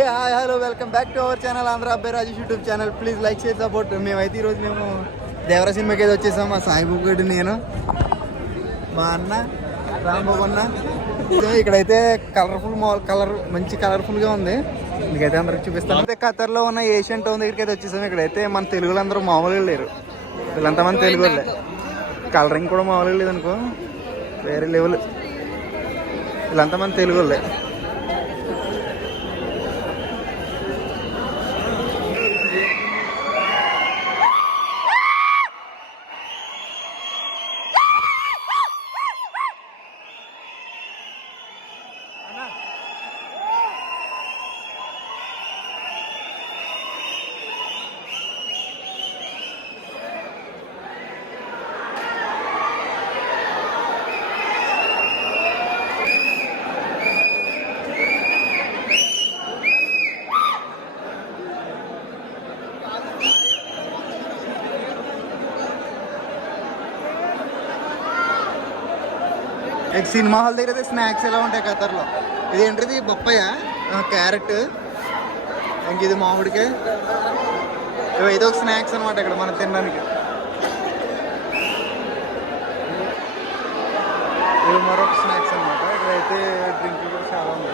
A hi hello welcome back to our channel Andhra Abbayi Rajesh YouTube channel. Please like share support. మేమైతే ఈరోజు దేవరా సినిమాకి అయితే వచ్చేసాం. మా సాయిబాబు గడు, నేను, మా అన్న రాంబాబు అన్న. ఇక్కడైతే మంచి కలర్ఫుల్గా ఉంది. మీకైతే అందరికి చూపిస్తాను. అయితే ఖతర్లో ఉన్న ఏషియన్ టౌన్ దగ్గరికి అయితే వచ్చేసాం. ఇక్కడైతే మన తెలుగులో అందరూ మామూలుగా లేరు. వీళ్ళంతా మన తెలుగు వాళ్ళే. కలరింగ్ కూడా మామూలుగా లేదనుకో, వేరే లెవెల్. వీళ్ళంతా మన తెలుగు వాళ్ళే. సినిమా హాల్ దగ్గర అయితే స్నాక్స్ ఎలా ఉంటాయి ఖతర్లో. ఇది ఏంటిది, బొప్పాయ, క్యారెట్, ఇంక ఇది మామిడికాయ. ఇవైతే ఒక స్నాక్స్ అనమాట ఇక్కడ మనం తినడానికి. ఇవి మరొక స్నాక్స్ అనమాట. ఇక్కడైతే డ్రింక్ కూడా చాలా ఉంది.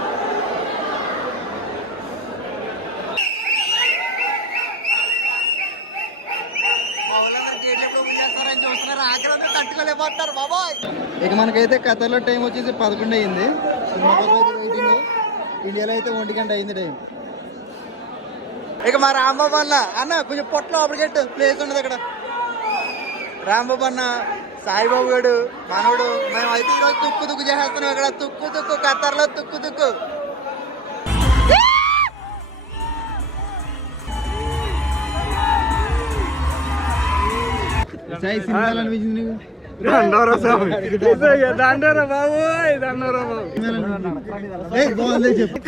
తట్టుకోలేకపోతారు బాబాయ్. ఇక మనకైతే ఖతర్లో టైం వచ్చేసి 11 అయింది. సినిమా కోసం అయితే ఇండియాలో అయితే 1 గంట అయింది టైం. ఇక మా రాంబాబు అన్న కొంచెం పొట్టలో అప్పటికెట్టు ప్లేస్ ఉండదు అక్కడ. రాంబాబు అన్న, సాయిబాబు గడు, మనోడు, మేము అయితే ఈరోజు తుక్కు చేసేస్తున్నాం ఇక్కడ. తుక్కు ఖతర్లో తుక్కు. సాయి సినిమా అనిపించింది నీకు? దండోరా బాబు, దండోరా బాబు. బాగుంది చెప్పు.